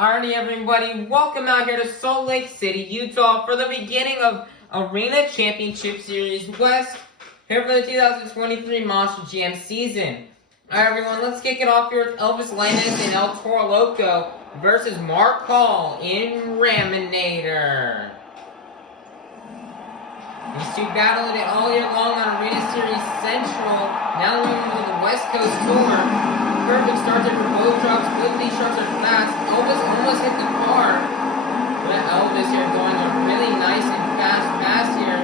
Alrighty, everybody, welcome out here to Salt Lake City, Utah for the beginning of Arena Championship Series West, here for the 2023 Monster Jam season. Alright, everyone, let's kick it off here with Elvis Lanez and El Toro Loco versus Mark Hall in Raminator. These two battled it all year long on Arena Series Central. Now they're moving to the West Coast Tour. Perfect start there for both drops. Both these shots are fast. Elvis almost hit the car. But Elvis here going a really nice and fast pass here.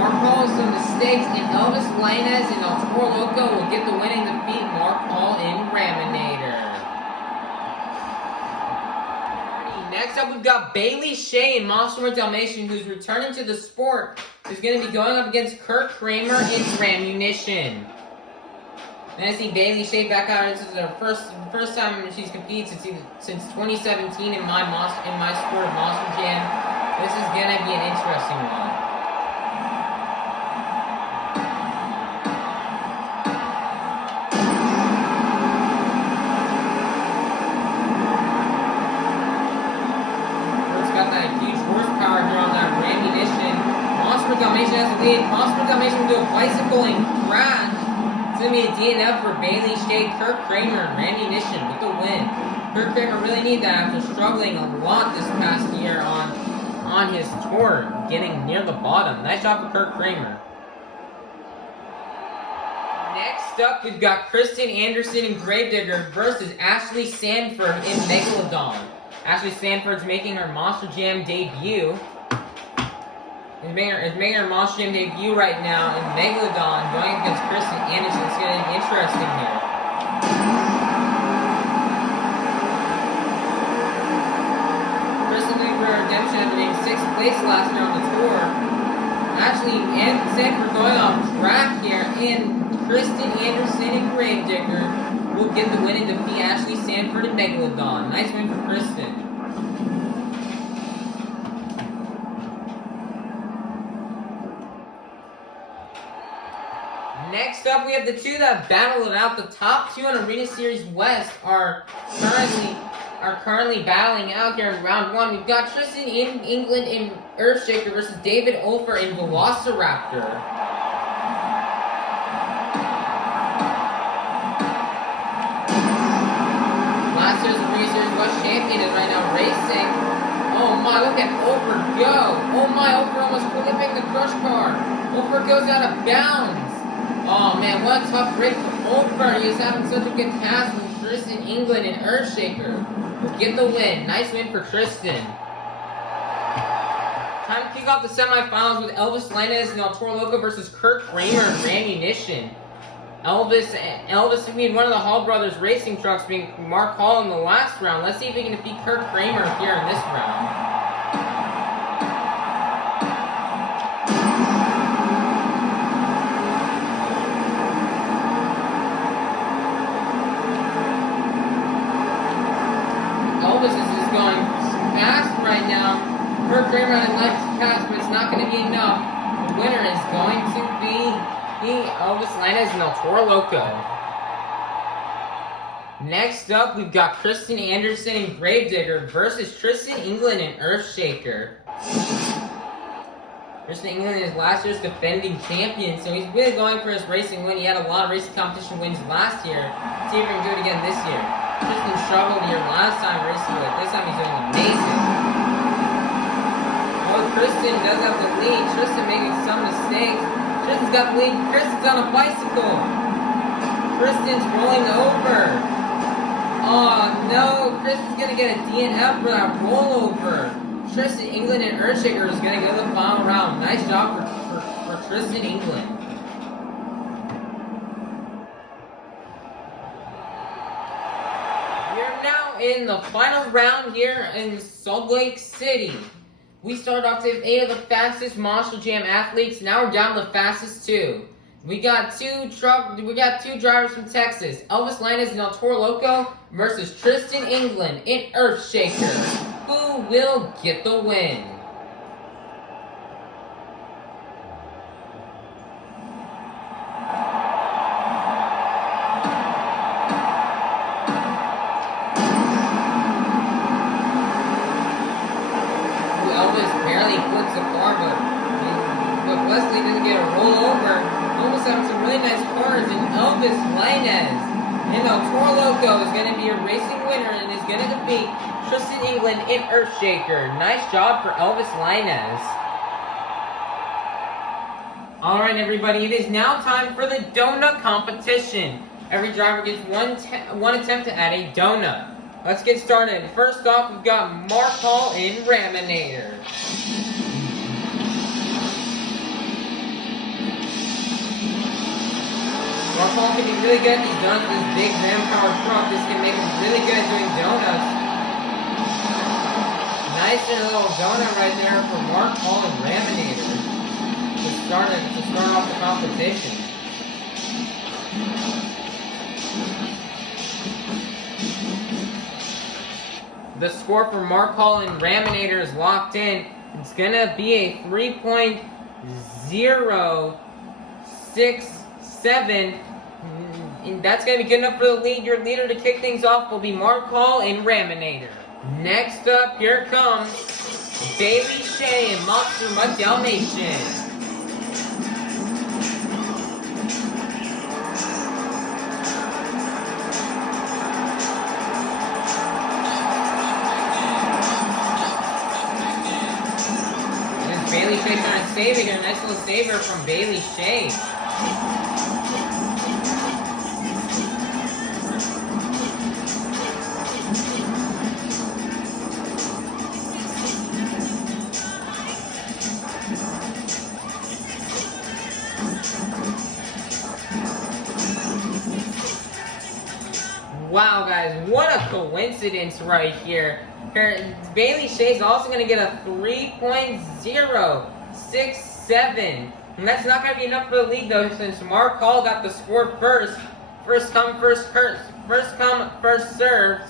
Mark Hall with some mistakes, and Elvis Lanez and El Toro Loco will get the winning defeat. Mark Hall in Raminator. Next up, we've got Bailey Shea and Monster Dalmatian, who's returning to the sport, who's going to be going up against Kurt Kramer in Ramunition. And I see Bailey Shea back out. This is her first time she's competed since 2017 in my sport of Monster Jam. This is gonna be an interesting one. It's got that huge horsepower here on that Ramunition. Monster Dalmatian has the lead. Monster Dalmatian will do a bicycle and crash. It's going to be a DNF for Bailey Shea, Kurt Kramer, and Ramunition with the win. Kurt Kramer really needs that after struggling a lot this past year on his tour, getting near the bottom. Nice job for Kurt Kramer. Next up, we've got Kristen Anderson and Gravedigger versus Ashley Sanford in Megalodon. Ashley Sanford's making her Monster Jam debut. Is making her Monster Jam debut right now in Megalodon, going against Kristen Anderson. It's going to be interesting here. Kristen leading for redemption after being 6th place last year on the tour. Actually, Sanford going off track here, and Kristen Anderson and Gravedigger will get the win and defeat Ashley Sanford in Megalodon. Nice win for Kristen. Next up, we have the two that battled it out. The top two on Arena Series West are currently battling out here in round one. We've got Tristan in England in Earthshaker versus David Olfer in Velociraptor. Last year's Arena Series West champion is right now racing. Oh my, look at Olfer go. Oh my, Olfer almost flipping the crush car. Olfer goes out of bounds. Oh man, what a tough break for Olfer. He was having such a good pass with Tristan England and Earthshaker. Will get the win. Nice win for Tristan. Time to kick off the semifinals with Elvis Lanez and El Toro Loco versus Kurt Kramer and Ramunition. Elvis beat one of the Hall brothers racing trucks, being Mark Hall in the last round. Let's see if we can defeat Kurt Kramer here in this round. Elvis is going fast right now. Kurt Kramer had a nice pass, but it's not going to be enough. The winner is going to be Elvis Lanez and El Toro Loco. Next up, we've got Kristen Anderson and Gravedigger versus Tristan England and Earthshaker. Tristan England is last year's defending champion, so he's really going for his racing win. He had a lot of racing competition wins last year. Let's see if he can do it again this year. Tristan struggled here last time racing, but this time he's doing amazing. Oh, Kristen does have the lead. Tristan making some mistakes. Tristan's got the lead. Kristen's on a bicycle. Kristen's rolling over. Oh no, Kristen's gonna get a DNF for that rollover. Tristan England and Earthshaker is gonna go to the final round. Nice job for Tristan England. In the final round here in Salt Lake City. We started off with 8 of the fastest Monster Jam athletes. Now we're down to the fastest 2. We got two drivers from Texas. Elvis Lanez and El Toro Loco versus Tristan England in Earthshaker. Who will get the win? Elvis Lainez. And the Toro Loco is going to be a racing winner and is going to defeat Tristan England in Earthshaker. Nice job for Elvis Lainez. Alright everybody, it is now time for the donut competition. Every driver gets one attempt to add a donut. Let's get started. First off, we've got Mark Hall in Raminator. Mark Hall can be really good at these donuts with this big ram-powered truck. This can make him really good at doing donuts. Nice little donut right there for Mark Hall in Raminator to start off the competition. The score for Mark Hall and Raminator is locked in. It's going to be a 3.067. And that's going to be good enough for the lead. Your leader to kick things off will be Mark Hall and Raminator. Next up, here comes Bailey Shea and Monster Mutt Dalmatian. Bailey Shea trying to save it here. Nice little saver from Bailey Shea. Wow, guys, what a coincidence right here. Bailey Shea's also going to get a 3.067. And that's not going to be enough for the lead, though, since Mark Hall got the score first. First come, first served.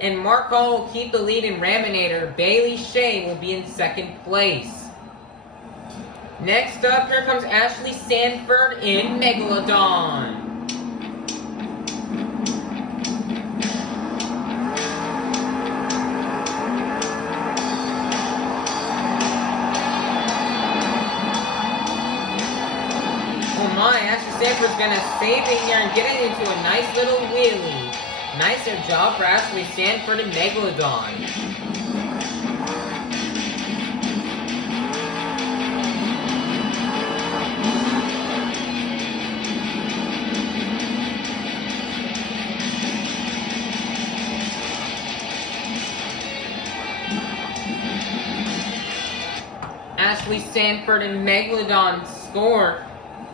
And Mark Hall will keep the lead in Raminator. Bailey Shea will be in second place. Next up, here comes Ashley Sanford in Megalodon. Ashley Sanford's going to save it here and get it into a nice little wheelie. Nice job for Ashley Sanford and Megalodon. Ashley Sanford and Megalodon's score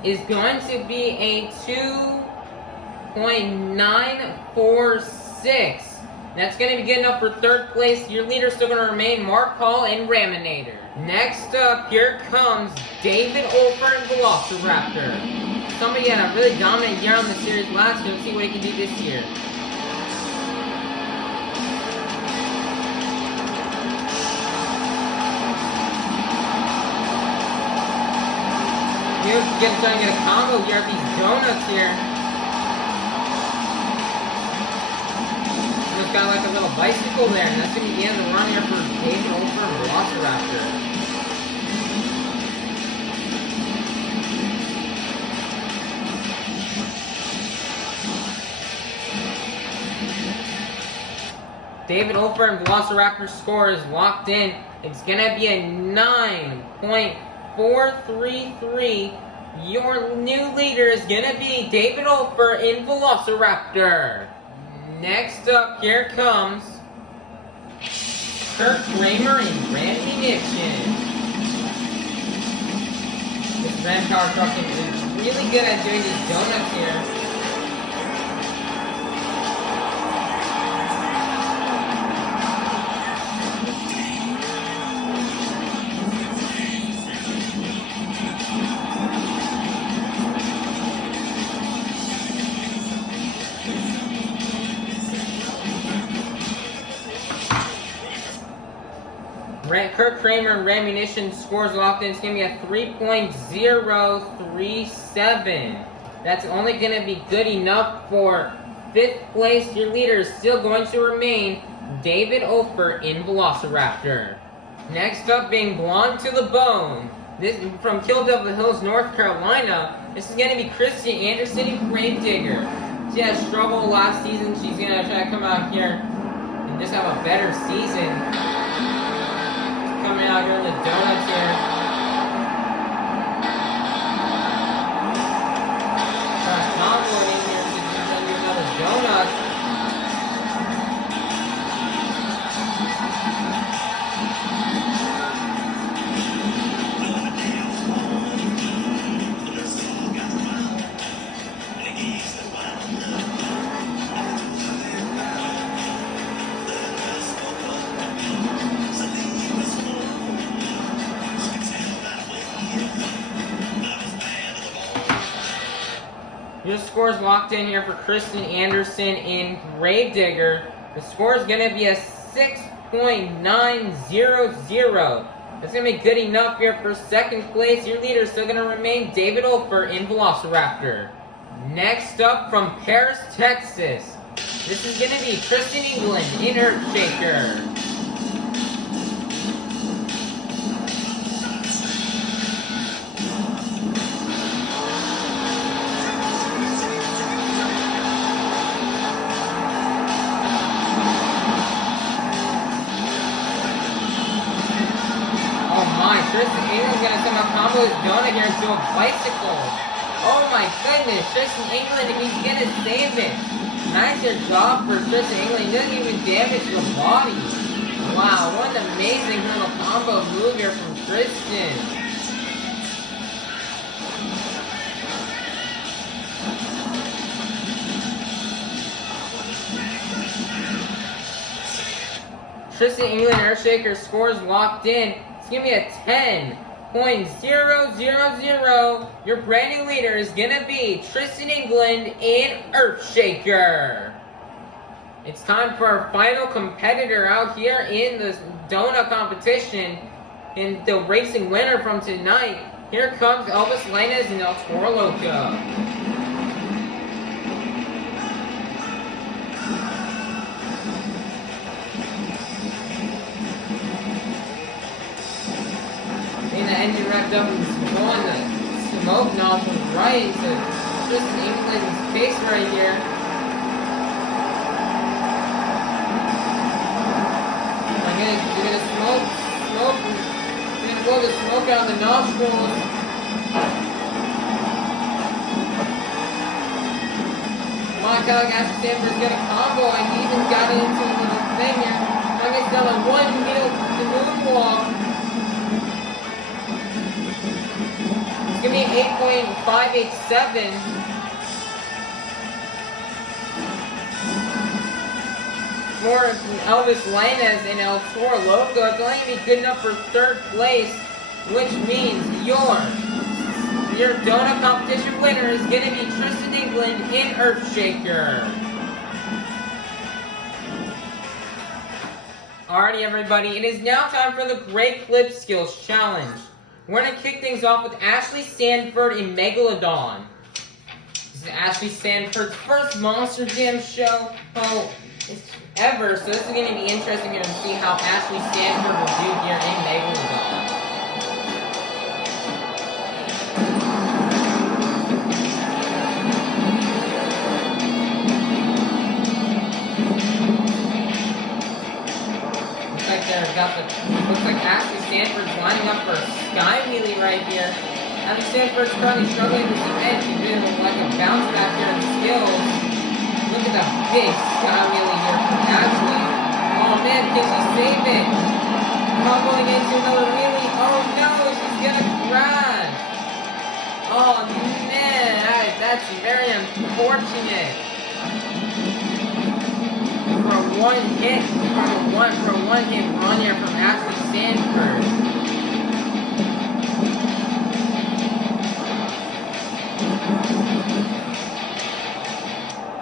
is going to be a 2.946. That's going to be good enough for third place. Your leader's still going to remain Mark Hall and Raminator. Next up, here comes David Olfer and Velociraptor. Somebody had a really dominant year on the series last year. Let's see what he can do this year. Trying to get a combo here of these donuts here. Just got like a little bicycle there, and that's going to be the end of the run here for David Olfer and Velociraptor. David Olfer and Velociraptor's score is locked in. It's going to be a 9.433. Your new leader is going to be David Olfer in Velociraptor. Next up, here comes Kurt Kramer in Rammunition. This Ram Power Truck is really good at doing these donuts here. Kurt Kramer and Rammunition scores locked in. It's going to be a 3.037. That's only going to be good enough for 5th place. Your leader is still going to remain David Olfer in Velociraptor. Next up, being Blonde to the Bone. This from Kill Devil Hills, North Carolina. This is going to be Christy Anderson and Gravedigger. She had struggled last season. She's going to try to come out here and just have a better season. Coming out here in the donuts here. Trying to combo it in here to do another donut. Your score is locked in here for Kristen Anderson in Gravedigger. The score is going to be a 6.900. That's going to be good enough here for second place. Your leader is still going to remain David Olfer in Velociraptor. Next up from Paris, Texas. This is going to be Kristen England in Earthshaker. Tristan England's gonna somehow combo his donut here into a bicycle. Oh my goodness, Tristan England, he's gonna save it. Nice job for Tristan England. He doesn't even damage the body. Wow, what an amazing little combo move here from Tristan. Tristan England Earthshaker scores locked in. Give me a 10.000. Your brand new leader is gonna be Tristan England in Earthshaker. It's time for our final competitor out here in the donut competition, and the racing winner from tonight. Here comes Elvis Lainez and El Toro Loco. The engine wrapped up and blowing the smoke nozzle right into Tristan England's face right here. You're gonna smoke, you're gonna blow the smoke out of the nostrils. Monaco Gas Stanford's got a combo, and he even got it into the thing here. Now gets down on one heel to moonwalk. Give me 8.587. For Elvis Lainez and El Toro Loco, it's only going to be good enough for third place, which means your donut competition winner is going to be Tristan England in Earthshaker. Alrighty, everybody, it is now time for the Great Clip Skills Challenge. We're going to kick things off with Ashley Sanford in Megalodon. This is Ashley Sanford's first Monster Jam show ever, so this is going to be interesting here to see how Ashley Sanford will do here in Megalodon. Looks like Ashley Sanford's lining up for a sky wheelie right here. Ashley Sanford's currently struggling with some edge. She's doing like a bounce back here in skills. Look at that big sky wheelie here from Ashley. Oh man, can she save it? Comboing into another wheelie. Oh no, she's gonna crash. Oh man, that's very unfortunate. For a one hit run here from Ashley Sanford.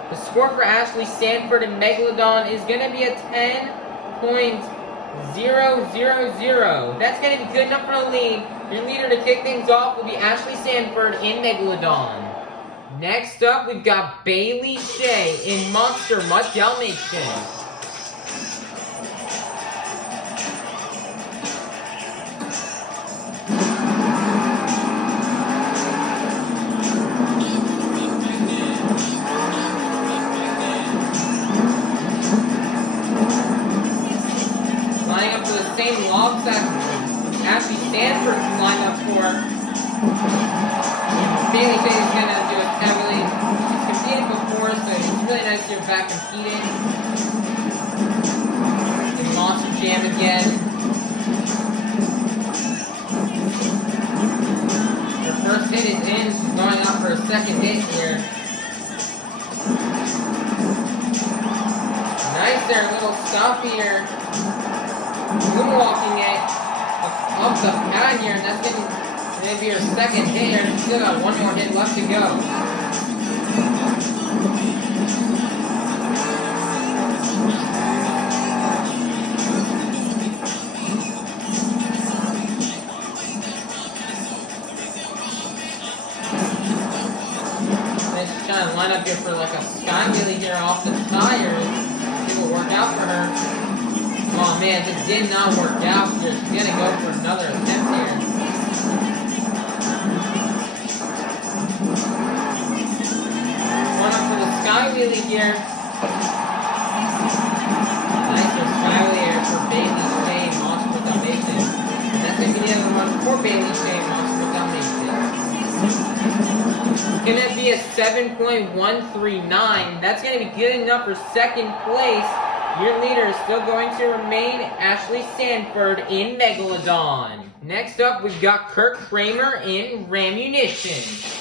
The score for Ashley Sanford in Megalodon is going to be a 10.000. That's going to be good enough for a lead. Your leader to kick things off will be Ashley Sanford in Megalodon. Next up, we've got Bailey Shea in Monster Mutt Dalmatian. lining up for the same lobs that Ashley Stanford's lined up for. Bailey Jane is going to do it heavily. She's competed before, so it's really nice to get back competing. The Monster Jam again. Her first hit is in. She's going out for a second hit here. Nice there, a little stop here. Moonwalking it up the pad here, and that's going to be her second hit here. And still got one more hit left to go. Just kind of line up here for like a sky wheelie here off the tires. It will work out for her. Oh man, it did not work out here. She's gonna go for another attempt here. One up for the sky wheelie here. Nice sky wheelie here for Bailey Shane, Monster with Dalmatian. And that's gonna be the other one for Bailey Shane, Monster with Dalmatian. It's gonna be a 7.139. That's gonna be good enough for second place. Your leader is still going to remain Ashley Sanford in Megalodon. Next up, we've got Kurt Kramer in Ramunition.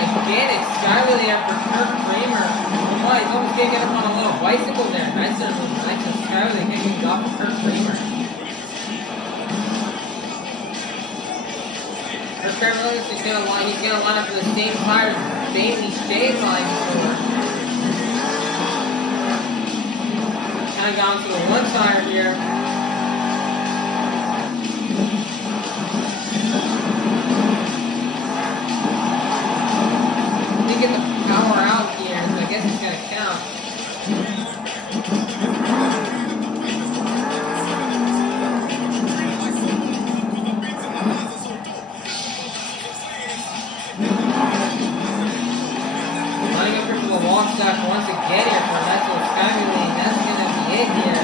Gigantic skywheelie there for Kurt Kramer. Oh, he's almost going to get up on a little bicycle there. Nice skywheelie kicking off for Kurt Kramer. Kurt Kramer is going to line. He's going to line up for the same tires Bailey Shea lines for. Kind of gone to the one tire here. Get the power out here, so I guess it's gonna count. Lining up here for the walk stop once again here for a nice little sky wheelie. That's gonna be it here.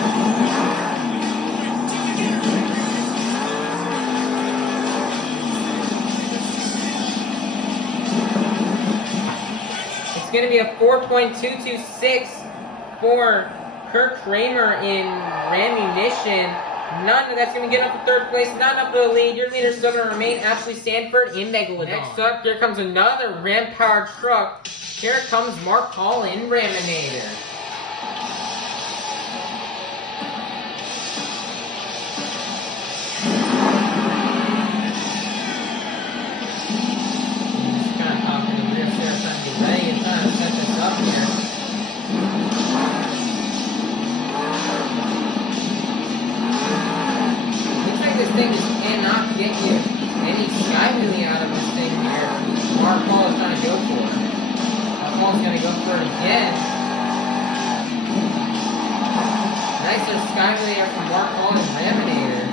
It's going to be a 4.226 for Kurt Kramer in Ramunition. That's going to get up to third place. Not enough for the lead. Your leader is still going to remain Ashley Stanford in Megalodon. Next up, here comes another Ram-powered truck. Here comes Mark Hall in Raminator. This thing just cannot get you any sky wheelie out of this thing here. Mark Paul is trying to go for it. Paul's going to go for it again. Nice little sky wheelie here from Mark Paul and Raminator.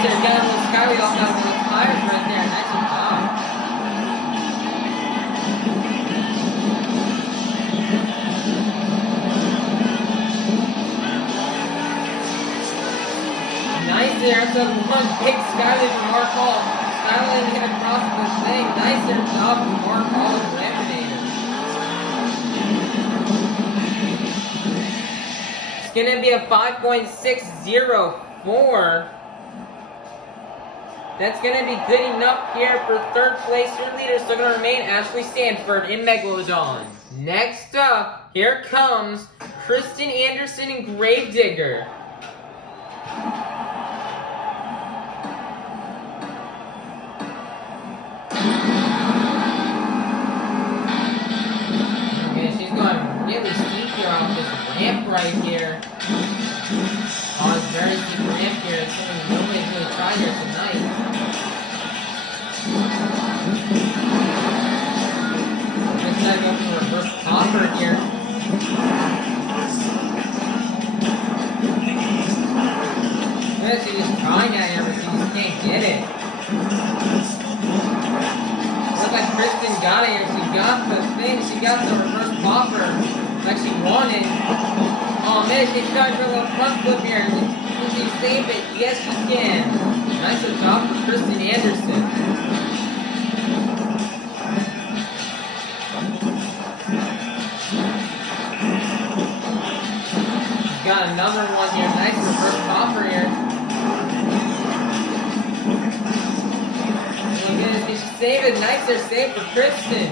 There's got a little skyway off that little tires right there. Nice and high. Nice there. That's a one big skyway from Mark Hall. Skyway hit across the thing. Nice there job from Mark Hall and Raminator. It's going to be a 5.604. That's going to be good enough here for third place. Your leader is still going to remain Ashley Stanford in Megalodon. Next up, here comes Kristen Anderson in Gravedigger. got the thing. She got the reverse popper like she wanted. Oh man, she's trying for a little front flip here. Can she save it? Yes, she can. Nice job for Kristen Anderson. She's got another one here. Nice reverse popper here. Oh my goodness, can she save it? Nicer save for Kristen.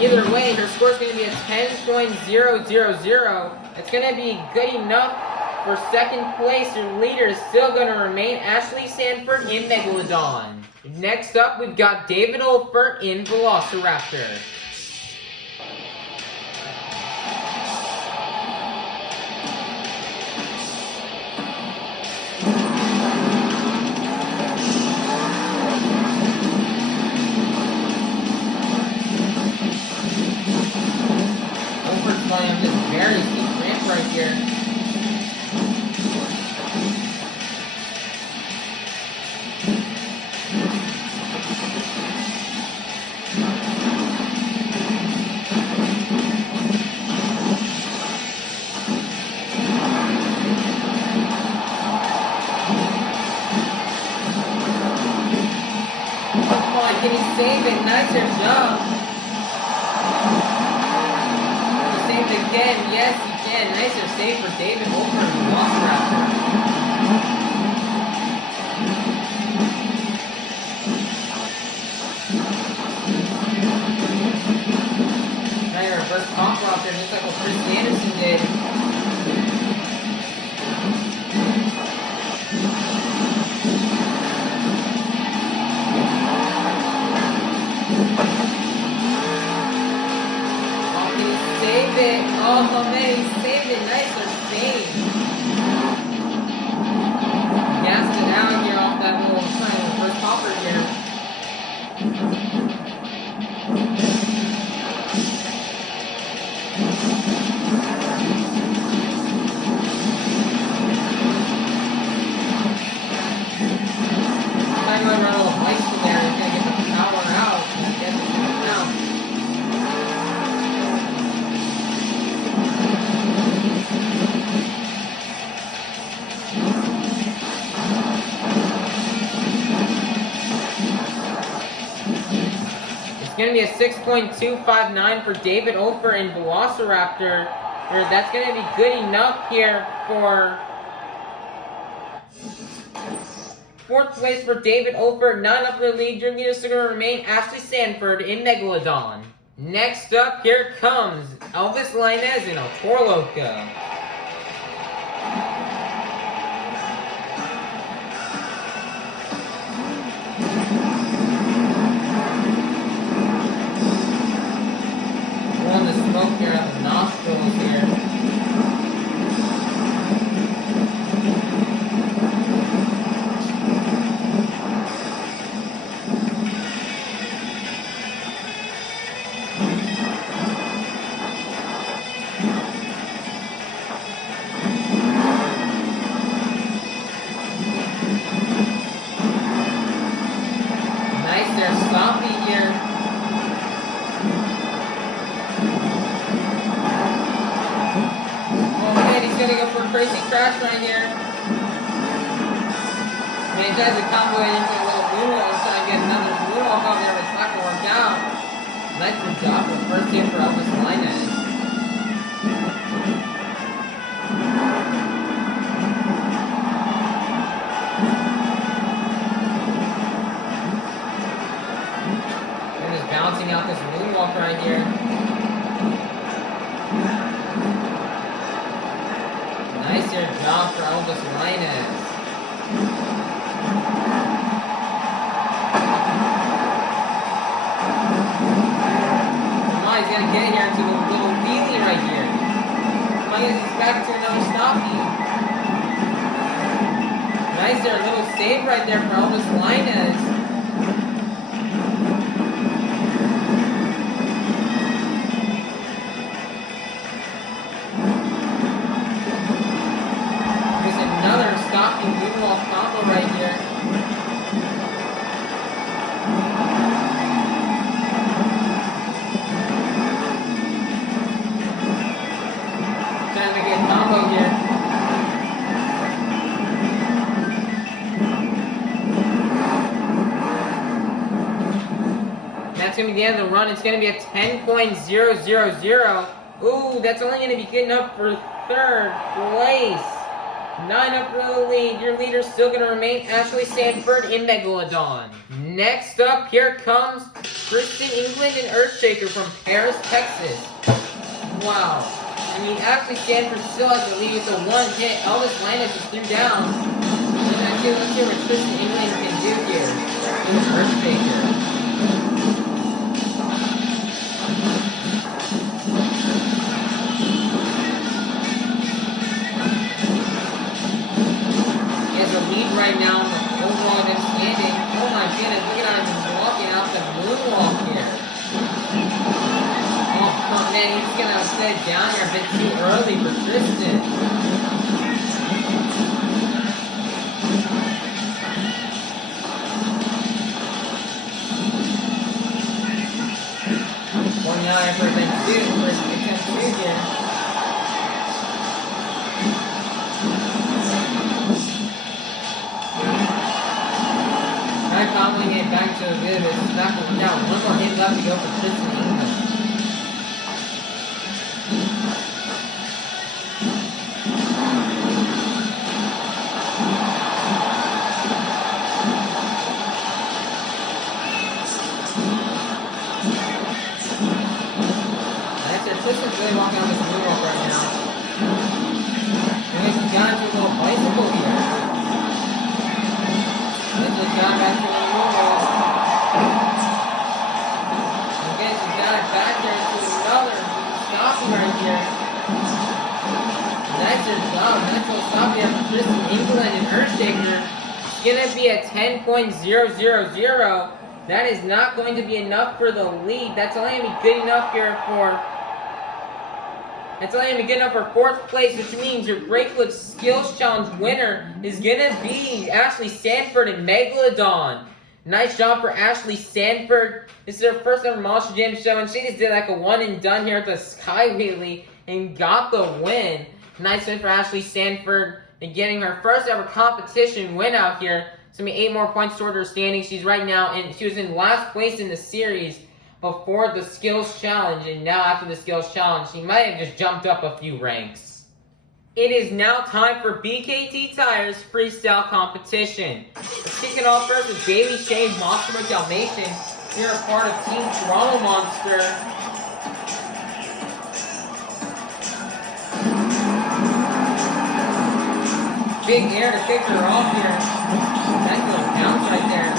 Either way, her score is going to be a 10.000. It's going to be good enough for second place. Your leader is still going to remain Ashley Sanford in Megalodon. Next up, we've got David Olfert in Velociraptor. Very steep ramp right here. Come on, can he save it? Nicer job. Again, yes, he can. Nicer save for David Olfert and Velociraptor. Now your reverse pop rock there, just like what Chris Anderson did. Saved it. Oh man, he saved it. Nice save. Gassed it out here off that little kind of first popper here. I'm going to run a little bicycle there. He's going to get the power out. Get the power out. It's going to be a 6.259 for David Olfert in Velociraptor. That's going to be good enough here for fourth place for David Olfert. Not enough for the lead. Your leader is going to remain Ashley Sanford in Megalodon. Next up, here comes Elvis Lainez in El Toro Loco. Blowing the smoke here out the nostrils here. Nice there, sloppy here. He's gonna go for a crazy crash right here. And he tries to combo it into a little moonwalk and try to get another moonwalk over there, but it's not gonna work out. Nice job for the first hit for Elvis Lainez. They're just bouncing out this moonwalk right here. Nice job for Elvis Lainez. save right there for Elvis Linus. There's another stocking moonwalk combo right here. Trying to make a combo here. That's going to be the end of the run. It's going to be a 10.000. Ooh, that's only going to be good enough for third place. Not enough for the lead. Your leader's still going to remain Ashley Sanford in Megalodon. Next up, here comes Kristen England and Earthshaker from Paris, Texas. Wow. I mean, Ashley Sanford still has the lead with the one hit. Elvis Linus is through down. Let's see what Kristen England can do here with Earthshaker. Right now, overall against standing. Oh my goodness, look at him walking out the moonwalk here. Oh man, he's gonna set it down here a bit too early for Tristan. One yard for attempt two here. Probably get back to a good. It's not going down. One more hit left to go for Tristan England. That's it. Tristan's really walking on this moonwalk right now. Anyways, he's got into a little bicycle here. This has got back to right here. Nice job. Nice little stop here for Kristen England and Earthshaker. It's going to be a 10.000. That is not going to be enough for the lead. That's only going to be good enough here for... That's only going to be good enough for fourth place, which means your Breakwood Skills Challenge winner is going to be Ashley Sanford in Megalodon. Nice job for Ashley Sanford. This is her first ever Monster Jam show, and she just did like a one and done here at the Sky Wheelie and got the win. Nice win for Ashley Sanford and getting her first ever competition win out here. It's gonna be 8 more points toward her standing. She's right now, and she was in last place in the series before the Skills Challenge, and now after the Skills Challenge, she might have just jumped up a few ranks. It is now time for BKT Tires Freestyle Competition. Let's kick it off first with Bailey Shea, Monster Boy Dalmatian. You're a part of Team Toronto Monster. Big air to kick her off here. Nice little bounce right there.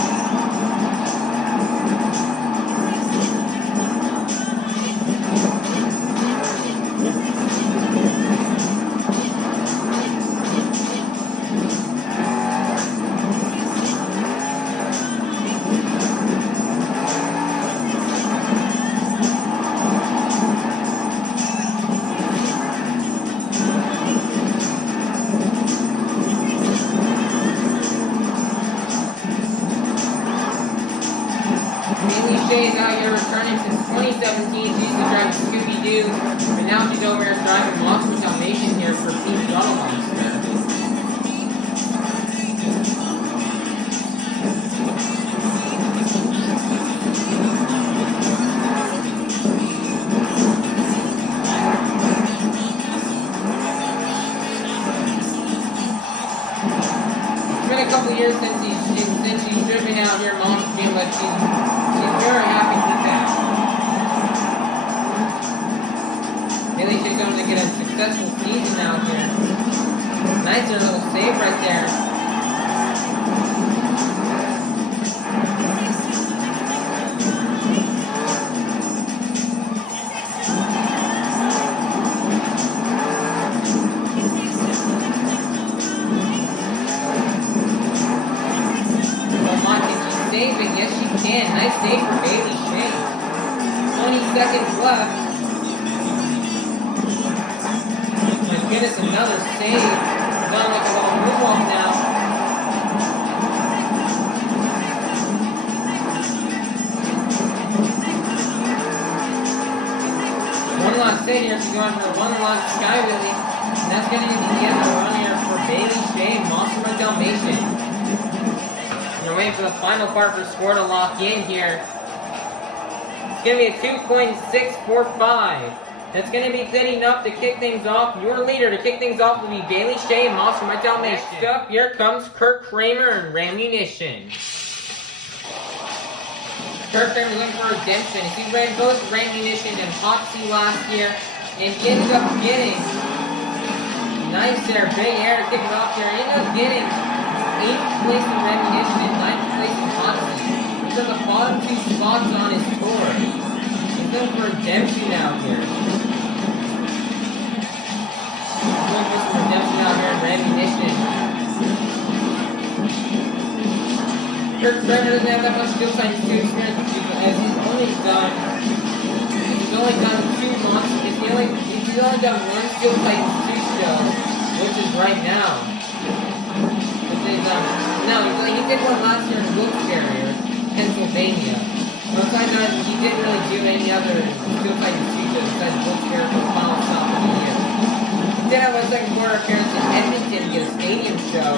Is out here returning since 2017. She used to drive Scooby-Doo, and now she's over here driving Monster Dalmatian here for Team Toronto Monster. It's been a couple years since she's driven out here Monster Jam, but she's very happy with that. Really, she's going to get a successful season out here. Nice little save right there. save it? Yes, she can. Nice save for Bailey Shane. 20 seconds left. My goodness, another save. Done like a little moonwalk now. One last hit here. She's going for one last sky wheelie. And that's going to be the end of the run here for Bailey Shane, Monster Run Dalmatian. We're waiting for the final part for score to lock in here. It's going to be a 2.645. That's going to be good enough to kick things off. Your leader to kick things off will be Bailey Shane, Monster Run Dalmatian. Next up, here comes Kurt Kramer and Rammunition. Kurt Kramer looking for redemption. He ran both Rammunition and Hotsy last year, and he ended up getting nice there, big air to kick it off here. He ended up getting 8th place in Rammunition and 9th place in Hotsy. He's on the bottom 2 spots on his tour. He's looking for redemption out here. He's looking for some redemption out here in Rammunition. Kurt Kramer doesn't have that much skill science 2 experience as he's only done 2 months. He's only done 1 skill science 2 show, which is right now. He did one last year in Wilkes-Barre, Pennsylvania. Besides that, he didn't really do any other skill science 2 shows besides Wilkes-Barre for the final stop of the year. He did have a second quarter appearance in Edmonton to get a stadium show.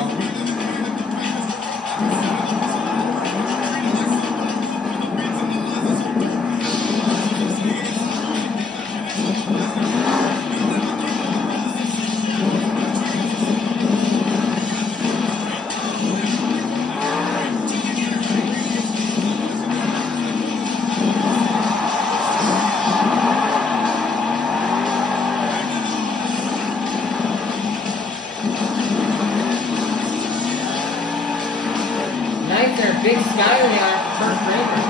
Big sky on the eye for Kurt Kramer.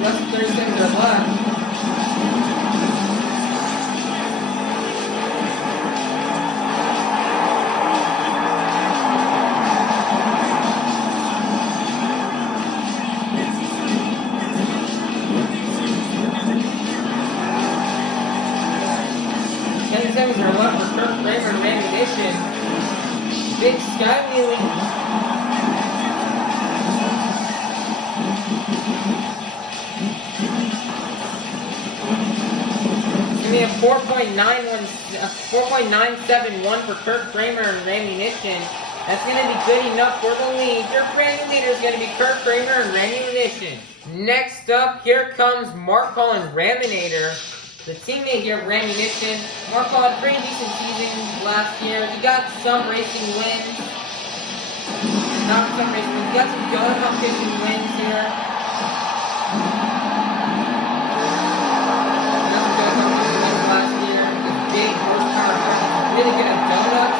Less than 30 seconds are left. Seconds are left for Kurt Kramer and Rammunition. Big sky wheeling. It's going to be a 4.971 for Kurt Kramer and Rammunition. That's going to be good enough for the lead. Your brand new leader is going to be Kurt Kramer and Rammunition. Next up, here comes Mark Hall and Raminator. The teammate here of Rammunition. Mark Hall had a pretty decent season last year. He got some racing wins. Not some racing wins. He got some gun competition wins here. Got some gun competition wins last year. This big horsepower car. Really good at donuts.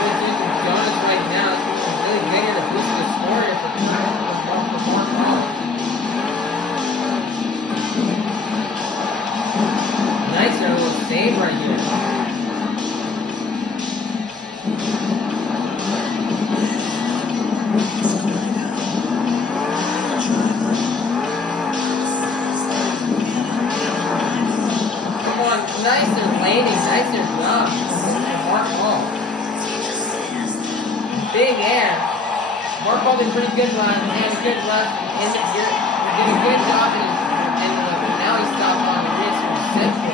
Really doing some donuts right now. It's really good here to boost the score here for Mark Hall. Nice, a little save right here. Come on, nicer landing, nicer job. Mark Hall. Big air. Mark Hall did pretty good run, and good left, and did a good job, and now he stopped on the wrist from Central.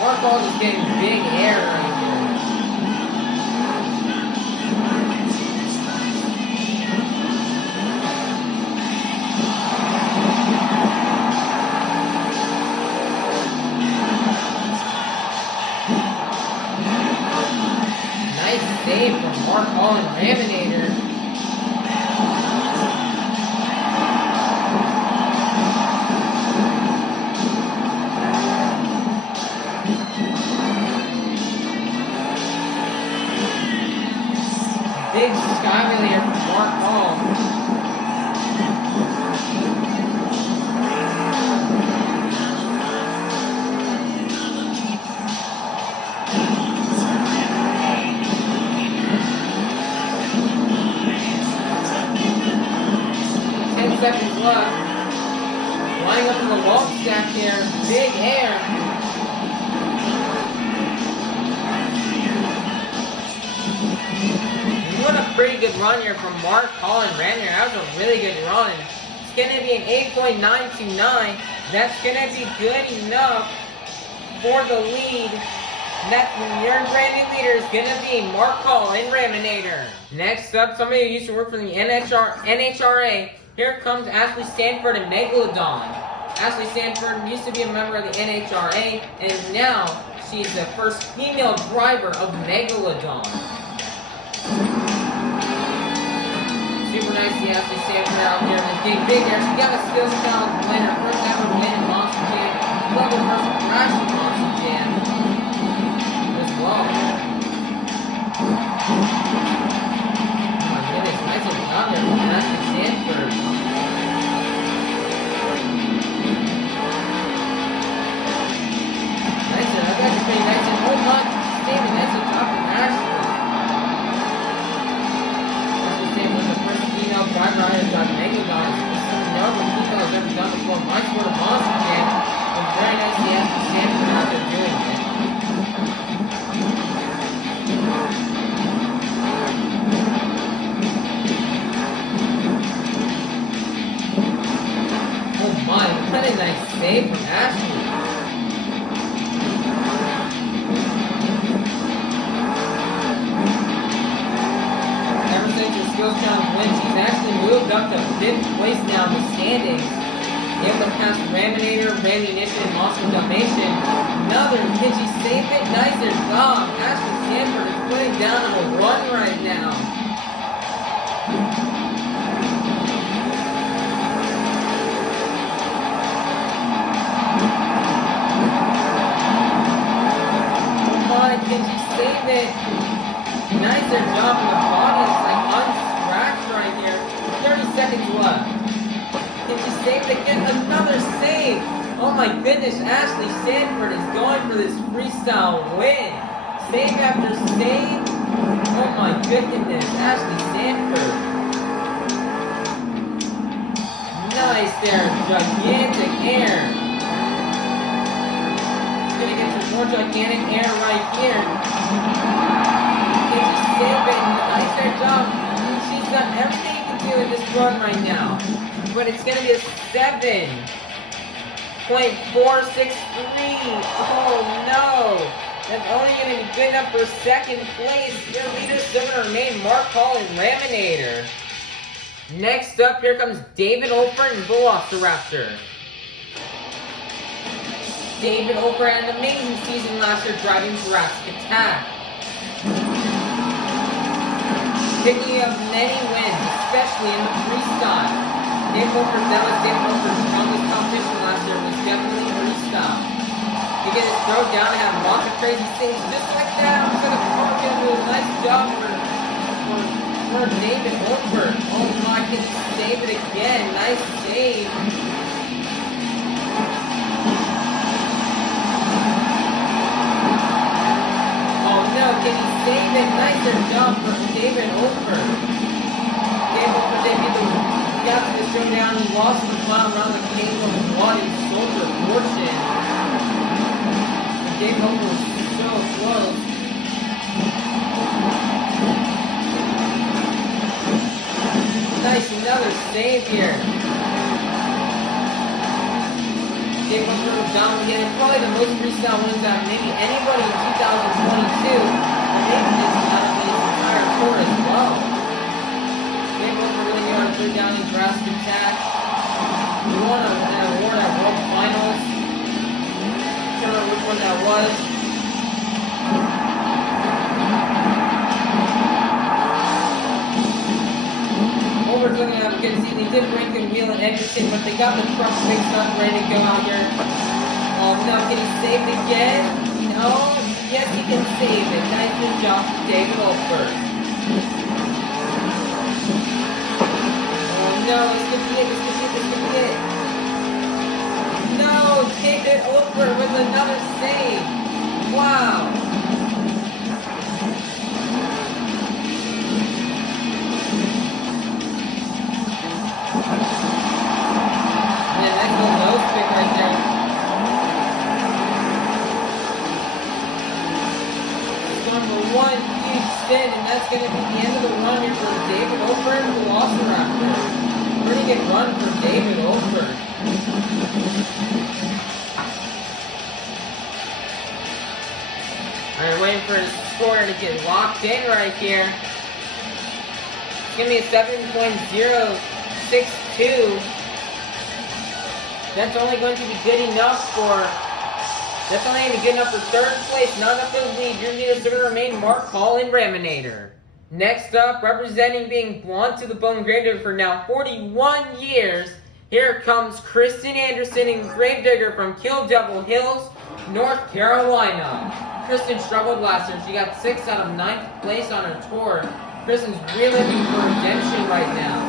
Mark Hall is getting big air right here. Nice save from Mark Hall and Raminator. go for the long stack here. Big air. What a pretty good run here from Mark Hall and Ramner. That was a really good run. It's going to be an 8.929. That's going to be good enough for the lead. That's your brand new leader is going to be Mark Hall and Raminator. Next up, somebody who used to work for the NHRA. Here comes Ashley Stanford and Megalodon. Ashley Stanford used to be a member of the NHRA, and now she's the first female driver of Megalodon. Super nice to see Ashley Stanford out there with the big air. She got a skills challenge winner, first ever win in Monster Jam. Love the first crash in Monster Jam as well. Oh my goodness, nice and out there from Ashley Stanford. Nice, that's actually pretty nice. And oh my, David, nice job from Ashley. Female driver out of Megalodon. This is no other female has ever done before. My sport of Monster Jam. It's very nice to have Stanford out there doing it. Oh my, what a nice save from Ashley. Skills challenge win. She's actually moved up to 5th place now in the standings. Able to pass Raminator, Rammunition, and Monster Dalmatian. Another, can she save it? Nicer job. Ashley Stanford is putting down on a run right now. Come on, can she save it? Nicer job in the body. It's like unscratched right here. 30 seconds left. Can she save it again? Another save. Oh my goodness, Ashley Stanford is going for this freestyle win. Save after save. Oh my goodness, Ashley Stanford. Nice there, gigantic air. She's gonna get some more gigantic air right here. Can she save it? Nice there, job. She's done everything you can do in this run right now. But it's going to be a 7.463. Oh no. That's only going to be good enough for second place. Your leaders still going to remain Mark Hall and Raminator. Next up, here comes David Olford and Velociraptor. David Olford had an amazing season last year driving Jurassic Attack. Picking up many wins, especially in the freestyle. David Olford, that was David Olford's strongest competition last year, was definitely freestyle. To get his throw down and have lots of crazy things just like that. I'm going to do a nice job for David Olford. Oh my, can he save it again? Nice save. Can he save it? Nicer job for David Olford. David Olford got to the showdown. He lost in the final round of King of Blood and Soldier Fortune. David Olford was so close. Nice, another save here. David Olford was dominating probably the most freestyle wins out of maybe anybody in 2022. Maybe this out of his entire tour as well. David Olford really knew how to put down his Jurassic Attack. He won an award at World Finals. I can't remember which one that was. Olford's looking to have a good season. He did break the wheel in Edmonton, but they got the truck fixed up, ready to go out here. Oh no, can he save it again? No. Yes, he can save it. Nice job from David Olford. Oh no, this could be it, this could be it. No, David Olford with another save. Wow. Man, that's a low pick going to be the end of the run here for David Ofer and Velociraptor. Pretty good run for David Ofer. Alright, waiting for his score to get locked in right here. It's going to be a 7.062. That's only going to be good enough for... That's only going to be good enough for third place, not enough for the lead. Your leaders are going to remain Mark Hall and Raminator. Next up, representing being blonde to the bone Gravedigger for now 41 years, here comes Kristen Anderson and Gravedigger from Kill Devil Hills, North Carolina. Kristen struggled last year. She got 6th out of 9th place on her tour. Kristen's really looking for redemption right now.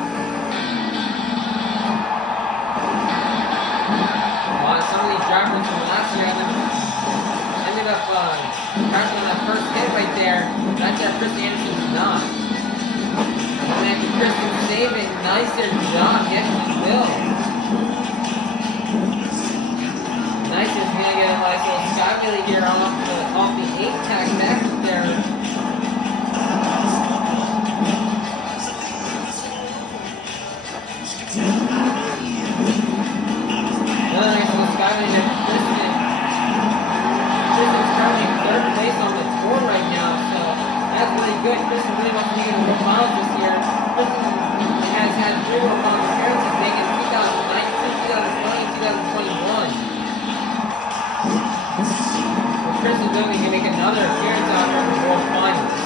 Some of these drivers from last year ended up crashing on that first hit right there. That's how Kristen Anderson's not. And then Kristen saving, nicer job. Yes, she will. Nice is gonna get a nice little sky wheelie here off the 8-tack back there. Another nice little sky wheelie there for Kristen. Kristen's currently in 3rd place on the tour right now, so that's really good. Kristen really wants to make it to the finals this year. Kristen has had 3 World Finals appearances, making 2019, 2020, 2021. Kristen's only going to make another appearance out here in the World Finals.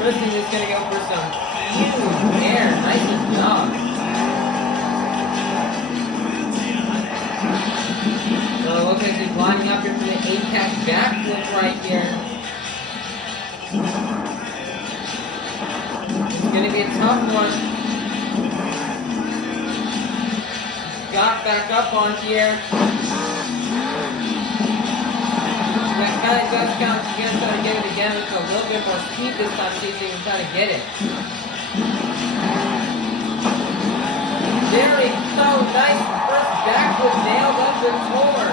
Kristen is going to go for some huge air. Nice job. So it looks like she's lining up here for the 8-tack backflip right here. It's going to be a tough one. Got back up on here. That kind of does count. She's going to try to get it again with a little bit more speed this time, see if she can try to get it. There we go. Nice first backflip nailed up the tour.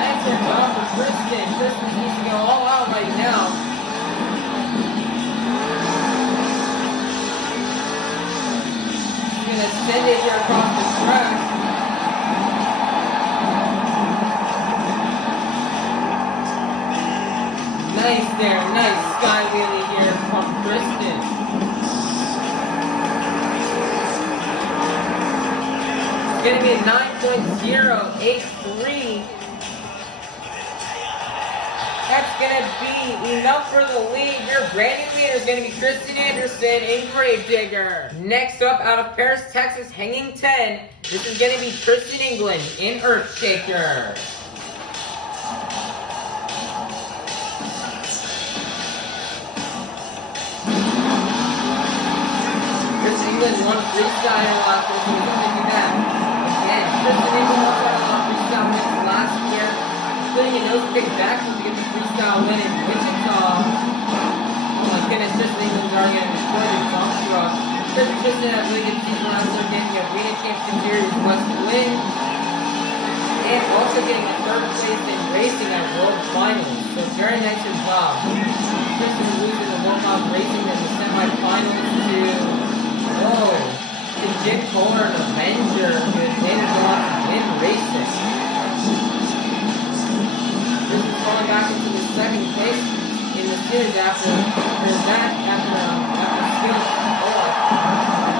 Nice job for Kristen. Kristen needs to go all out right now. She's going to send it here across the track. Nice there, nice sky wheelie here from Kristen. It's going to be a 9.083. That's going to be enough for the lead. Your brand new leader is going to be Kristen Anderson in Gravedigger. Next up, out of Paris, Texas, hanging 10. This is going to be Kristen England in Earthshaker. England won freestyle last year, so he's going to do that again. Kristen England also had a lot of freestyle wins last year, including a nose kick backflip to get the freestyle win in Wichita. Oh my goodness, Kristen England's already going to destroy the dump truck. Kristen had a really good season last year, getting a Arena Championship Series West win, and also getting a 3rd place in racing at World Finals. So very nice job. Kristen losing the World Finals racing in the semifinals to the Jim Kohler and Avenger who had later go on to win racing. This is falling back into the 2nd place in the series after skill. Oh, I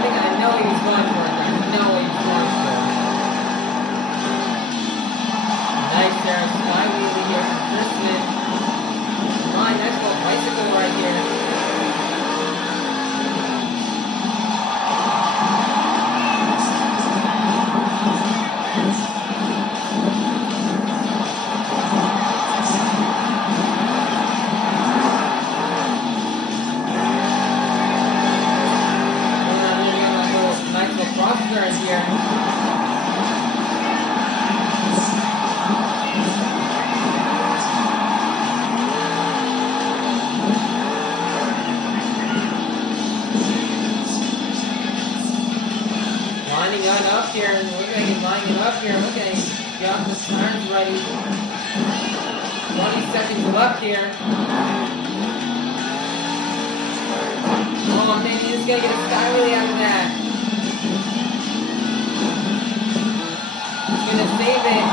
think I know he was going for it. I know he was going for it. Nice there, sky wheelie here from Kristen. My nice little bicycle right here. Got the turns ready. 20 seconds left here. Oh man, he's just gonna get a style out of that. He's gonna save it.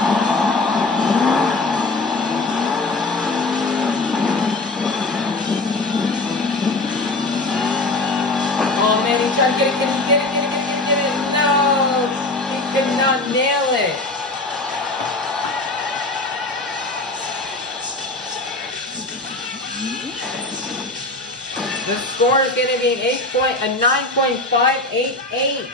Oh man, he tried to get it. No! He could not nail it. The score is going to be a 9.588.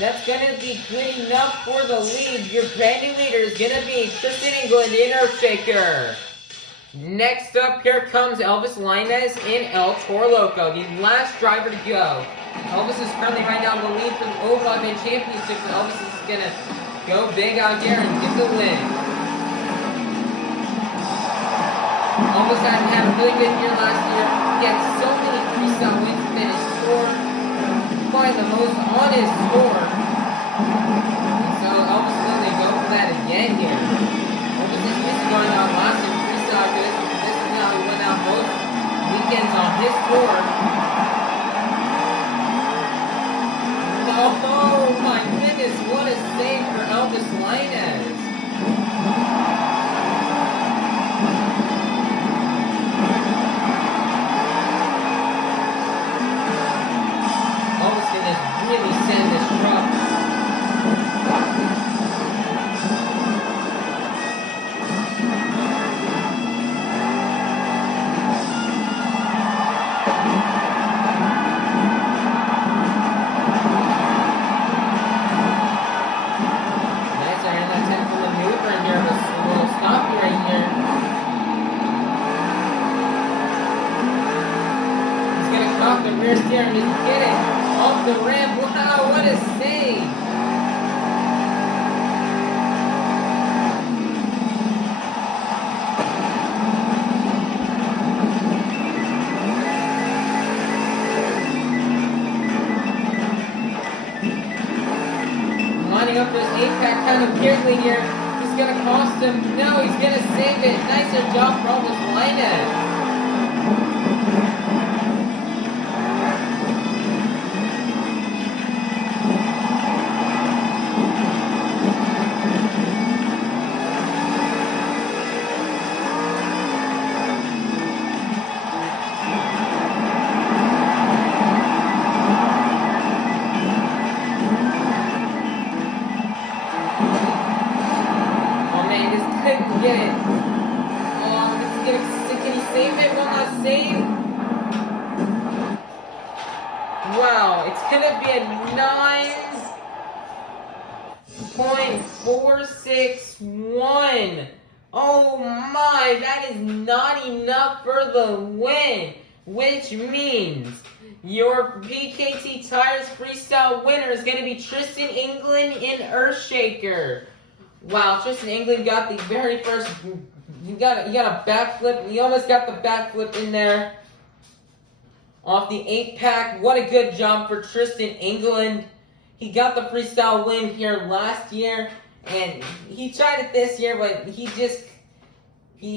That's going to be good enough for the lead. Your brand new leader is going to be Tristan England in Earthshaker. Next up, here comes Elvis Linez in El Toro Loco, the last driver to go. Elvis is currently right now in the lead for the overall event championship, so Elvis is going to go big out here and get the win. Elvis had a really good year last year. He had so many freestyle wins within his score. Probably the most on his score. So Elvis is going to go for that again here. Elvis is used to going out last in freestyle. This is how he went out most weekends on his score. Oh my goodness, what a save for Elvis Linez. Elvis can just really send this truck. The rear steer and he's getting off the ramp. Wow, what a save! Lining up for his 8-pack kind of weirdly here. It's gonna cost him. No, he's gonna save it. Nicer job for Elvis Linez. Couldn't get it. Oh, can he save it? Will not save. Wow, it's gonna be a 9.461. Oh my, that is not enough for the win, which means your PKT Tires Freestyle winner is gonna be Tristan England in Earthshaker. Wow, Tristan England got the very first. He got a backflip. He almost got the backflip in there off the 8-pack. What a good job for Tristan England. He got the freestyle win here last year, and he tried it this year, but he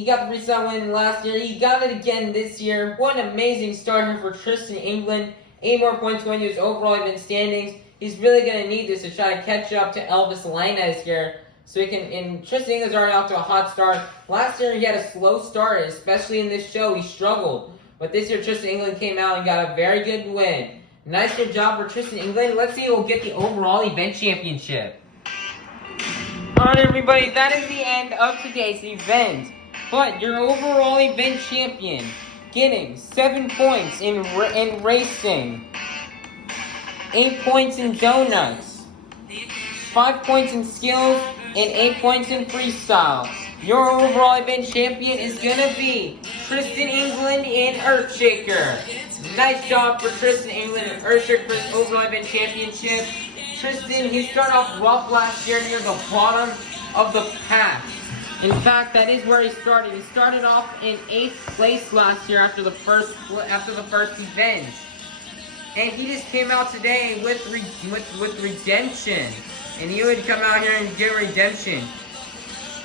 got the freestyle win last year. He got it again this year. What an amazing start here for Tristan England. 8 more points going to his overall event standings. He's really going to need this to try to catch up to Elvis Linez here. So he can, and Tristan England's already off to a hot start. Last year he had a slow start, especially in this show. He struggled. But this year Tristan England came out and got a very good win. Nice good job for Tristan England. Let's see who will get the overall event championship. Alright everybody, that is the end of today's event. But your overall event champion, getting 7 points in racing, 8 points in donuts, 5 points in skills, and 8 points in freestyle. Your overall event champion is going to be Tristan England in Earthshaker. Nice job for Tristan England in Earthshaker for his overall event championship. Tristan, he started off rough last year near the bottom of the pack. In fact, that is where he started. He started off in 8th place last year after the first event. And he just came out today with redemption. And he would come out here and get redemption.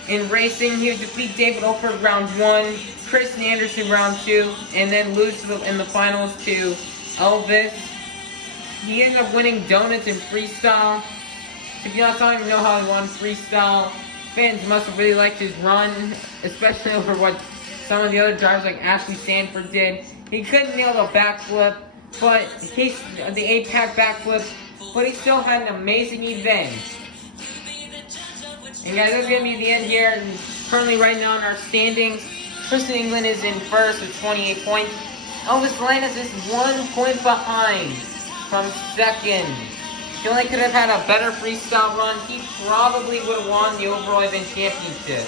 In racing, he would defeat David Oldford round 1, Chris Anderson round 2, and then lose in the finals to Elvis he ended up winning donuts in freestyle. If you guys don't even know how he won freestyle, fans must have really liked his run, especially over what some of the other drivers like Ashley Stanford did. He couldn't nail the backflip, but the 8-pack backflip, but he still had an amazing event. And guys, that's going to be the end here. And currently right now in our standings, Tristan England is in first with 28 points. Elvis Salinas is 1 point behind from second. If he only could have had a better freestyle run, he probably would have won the overall event championship.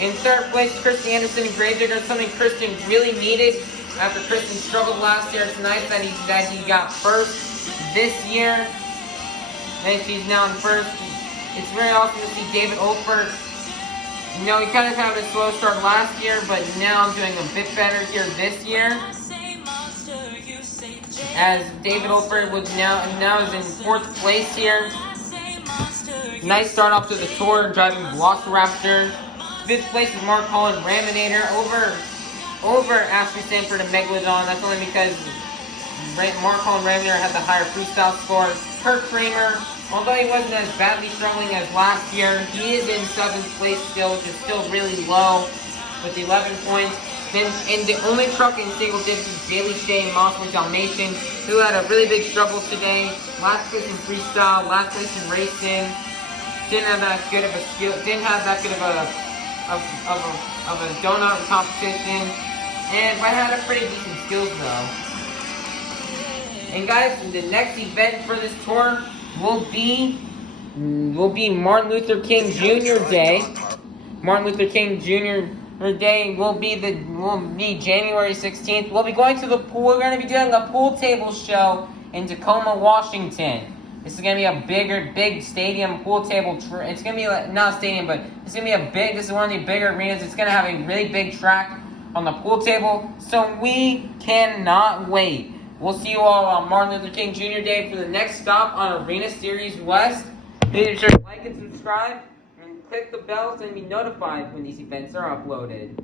In third place, Kristen Anderson and Gravedigger, something Kristen really needed after Kristen struggled last year. It's nice that he got first this year. And she's now in first. It's very awesome to see David Olford. You know, he kind of had a slow start last year, but now doing a bit better here this year. As David Olford was now is in fourth place here. Nice start off to the tour, driving Velociraptor. Fifth place is Mark Holland Raminator over Ashley Stanford and Megalodon. That's only because Mark Holland Raminator had the higher freestyle score. Kurt Kramer, although he wasn't as badly struggling as last year, he is in 7th place still, which is still really low with 11 points. And the only truck in single digits is Bailey Shea and Mosswood Dalmatian, who had a really big struggle today. Last place in freestyle, last place in racing. Didn't have that good of a skill. Didn't have that good of a donut competition. But had a pretty decent skills though. And guys, the next event for this tour will be Martin Luther King Jr. Day. Martin Luther King Jr. Day will be January 16th. We'll be going to the pool. We're going to be doing a pool table show in Tacoma, Washington. This is going to be a big stadium pool table. It's going to be not a stadium, but it's going to be this is one of the bigger arenas. It's going to have a really big track on the pool table. So we cannot wait. We'll see you all on Martin Luther King Jr. Day for the next stop on Arena Series West. Be sure to like and subscribe and click the bell so you can be notified when these events are uploaded.